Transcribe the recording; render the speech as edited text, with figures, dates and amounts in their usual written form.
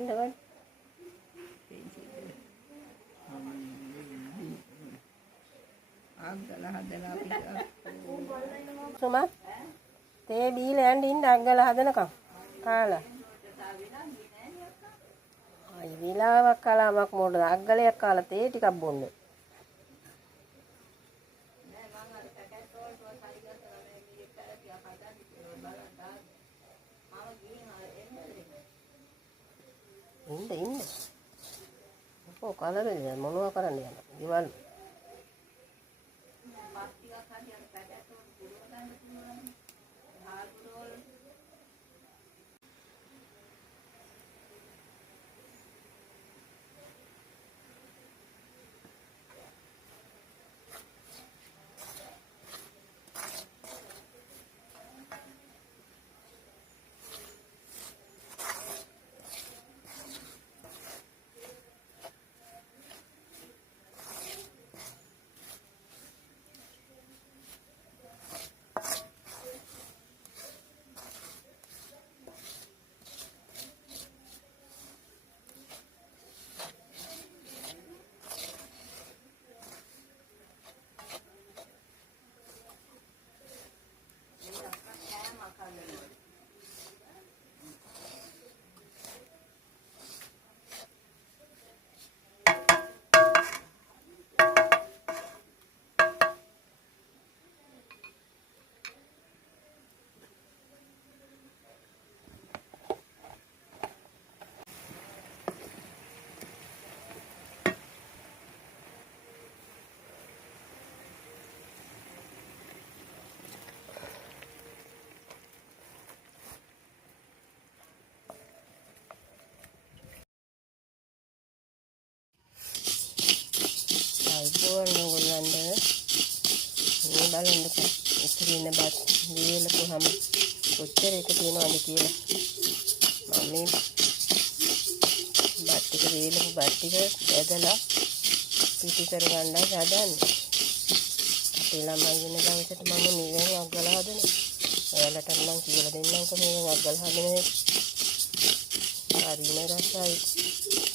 යන්නකො. අග්ගල හදලා අපි සුමා තේ බීලා යන්න ඉන්න අග්ගල හදනකම් කාලා. අය විලාවක් කලාවක් මොකද අග්ගලයක් කාලා තේ ටිකක් බොන්නේ. ඉන්න ඔකෝ කලරේ මොනවා කරන්න යනවා ඊවල ඕගොල්ලන්ට මේ බලන්නකෝ ඉතින් ඉන්න බත් දීලපුවාම කොච්චර එක තියෙනවද කියලා මම මේ බත් ටික දීලපු බත් ටික ඇදලා පිටි කරගන්නයි හදන්නේ. අපේ ළමයි වෙන දවසට මම මේවෙන් අග්ගල හදනවා. ඔයාලට මම කියලා දෙන්නම්කෝ මේවෙන් අග්ගල හදන එක. හරිම රසයි.